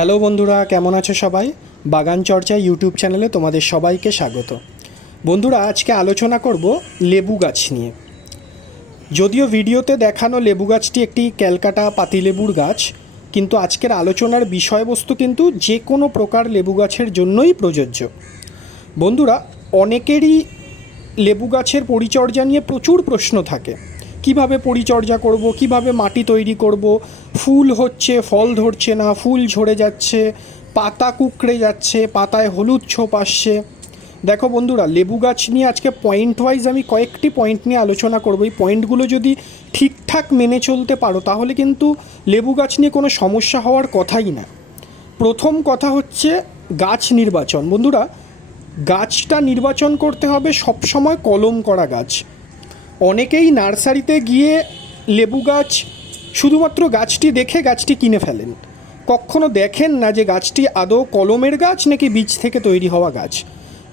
Hello বন্ধুরা, কেমন আছো সবাই? বাগান চর্চা ইউটিউব চ্যানেলে তোমাদের সবাইকে স্বাগত। বন্ধুরা, আজকে আলোচনা করব লেবু গাছ নিয়ে। যদিও ভিডিওতে দেখানো লেবু গাছটি একটি ক্যালকাটা পাতিলেবুর গাছ, কিন্তু আজকের আলোচনার বিষয়বস্তু কিন্তু যে কোনো প্রকার লেবু গাছের জন্যই প্রযোজ্য। বন্ধুরা, অনেকেরই লেবু গাছের পরিচর্যা নিয়ে প্রচুর প্রশ্ন থাকে। কিভাবে পরিচর্যা করব, কিভাবে মাটি তৈরি করব, ফুল হচ্ছে, ফল ধরছে না, ফুল ঝরে যাচ্ছে, পাতা কুঁকড়ে যাচ্ছে, পাতায় হলুদ ছোপ আসছে। দেখো বন্ধুরা, লেবু গাছ নিয়ে আজকে পয়েন্ট ওয়াইজ আমি কয়েকটি পয়েন্ট নিয়ে আলোচনা করব। এই পয়েন্টগুলো যদি ঠিকঠাক মেনে চলতে পারো তাহলে কিন্তু লেবু গাছ নিয়ে কোনো সমস্যা হওয়ার কথাই না। প্রথম কথা হচ্ছে গাছ নির্বাচন। বন্ধুরা, গাছটা নির্বাচন করতে হবে সবসময় কলম করা গাছ। অনেকেই নার্সারিতে গিয়ে লেবু গাছ শুধুমাত্র গাছটি দেখে গাছটি কিনে ফেলেন, কখনো দেখেন না যে গাছটি আদৌ কলমের গাছ নাকি বীজ থেকে তৈরি হওয়া গাছ।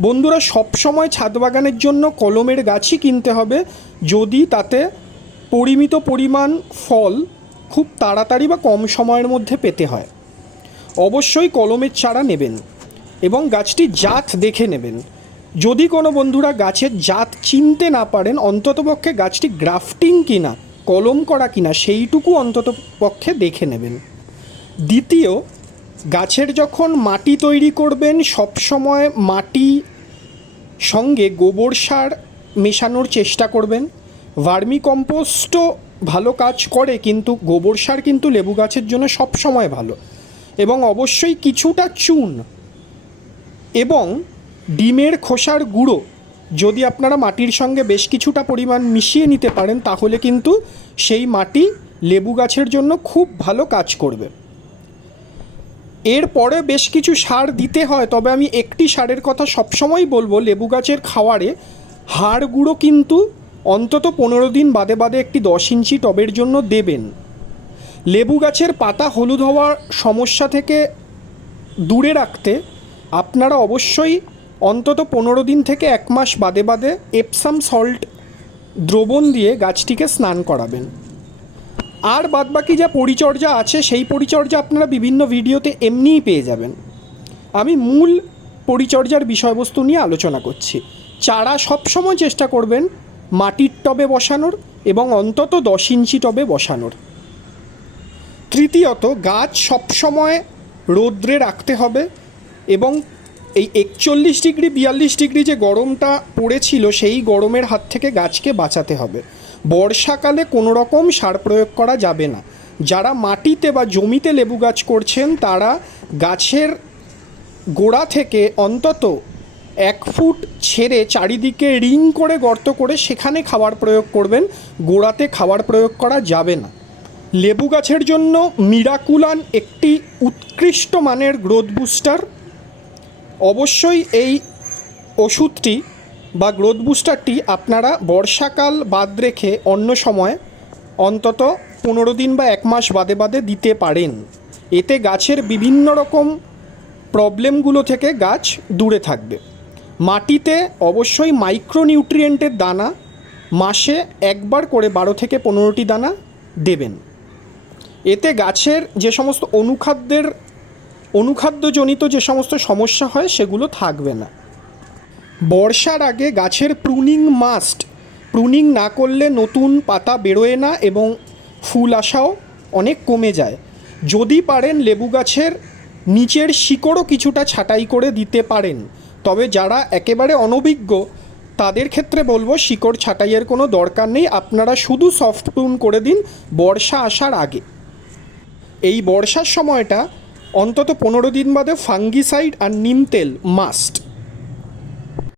বন্ধুরা, সবসময় ছাদ বাগানের জন্য কলমের গাছই কিনতে হবে যদি তাতে পরিমিত পরিমাণ ফল খুব তাড়াতাড়ি বা কম সময়ের মধ্যে পেতে হয়। অবশ্যই কলমের চারা নেবেন এবং গাছটি জাত দেখে নেবেন। যদি কোনো বন্ধুরা গাছের জাত চিনতে না পারেন, অন্ততপক্ষে গাছটি গ্রাফটিং কিনা, কলম করা কিনা সেইটুকু অন্ততপক্ষে দেখে নেবেন। দ্বিতীয়, গাছের যখন মাটি তৈরি করবেন সবসময় মাটি সঙ্গে গোবর সার মেশানোর চেষ্টা করবেন। ভার্মি কম্পোস্টও ভালো কাজ করে, কিন্তু গোবর সার কিন্তু লেবু গাছের জন্য সবসময় ভালো। এবং অবশ্যই কিছুটা চুন এবং ডিমের খোসার গুঁড়ো যদি আপনারা মাটির সঙ্গে বেশ কিছুটা পরিমাণ মিশিয়ে নিতে পারেন তাহলে কিন্তু সেই মাটি লেবু গাছের জন্য খুব ভালো কাজ করবে। এরপরে বেশ কিছু সার দিতে হয়, তবে আমি একটি সারের কথা সবসময় বলবো। লেবু গাছের খাওয়ারে হাড় গুঁড়ো কিন্তু অন্তত 15 দিন বাদে বাদে একটি 10 ইঞ্চি টবের জন্য দেবেন। লেবু গাছের পাতা হলুদ হওয়ার সমস্যা থেকে দূরে রাখতে আপনারা অবশ্যই অন্তত 15 দিন থেকে 1 মাস বাদে বাদে এপসাম সল্ট দ্রবণ দিয়ে গাছটিকে স্নান করাবেন। আর বাদবাকি যা পরিচর্যা আছে সেই পরিচর্যা আপনারা বিভিন্ন ভিডিওতে এমনিই পেয়ে যাবেন। আমি মূল পরিচর্যার বিষয়বস্তু নিয়ে আলোচনা করছি। চারা সবসময় চেষ্টা করবেন মাটির টবে বসানোর এবং অন্তত 10 ইঞ্চি টবে বসানোর। তৃতীয়ত, গাছ সবসময় রৌদ্রে রাখতে হবে এবং এই 41 ডিগ্রি 42 ডিগ্রি যে গরমটা পড়েছিল সেই গরমের হাত থেকে গাছকে বাঁচাতে হবে। বর্ষাকালে কোনো রকম সার প্রয়োগ করা যাবে না। যারা মাটিতে বা জমিতে লেবু গাছ করছেন তারা গাছের গোড়া থেকে অন্তত 1 ফুট ছেড়ে চারিদিকে রিং করে গর্ত করে সেখানে খাবার প্রয়োগ করবেন। গোড়াতে খাবার প্রয়োগ করা যাবে না। লেবু গাছের জন্য মিরাকুলান একটি উৎকৃষ্ট মানের গ্রোথ বুস্টার। অবশ্যই এই ওষুধটি বা গ্রোথ বুস্টারটি আপনারা বর্ষাকাল বাদ রেখে অন্য সময় অন্তত 15 দিন বা 1 মাস বাদে বাদে দিতে পারেন। এতে গাছের বিভিন্ন রকম প্রবলেমগুলো থেকে গাছ দূরে থাকবে। মাটিতে অবশ্যই মাইক্রোনিউট্রিয়েন্টের দানা মাসে একবার করে 12 থেকে 15টি দানা দেবেন। এতে গাছের যে সমস্ত অনুখাদ্যজনিত যে সমস্ত সমস্যা হয় সেগুলো থাকবে না। বর্ষার আগে গাছের প্রুনিং মাস্ট। প্রুনিং না করলে নতুন পাতা বেরোয় না এবং ফুল আসাও অনেক কমে যায়। যদি পারেন লেবু গাছের নিচের শিকড়ও কিছুটা ছাঁটাই করে দিতে পারেন। তবে যারা একেবারে অনভিজ্ঞ তাদের ক্ষেত্রে বলবো শিকড় ছাঁটাইয়ের কোনো দরকার নেই, আপনারা শুধু সফট প্রুন করে দিন বর্ষা আসার আগে। এই বর্ষার সময়টা অন্তত 15 দিন বাদে ফাঙ্গিসাইড আর নিম তেল মাস্ট।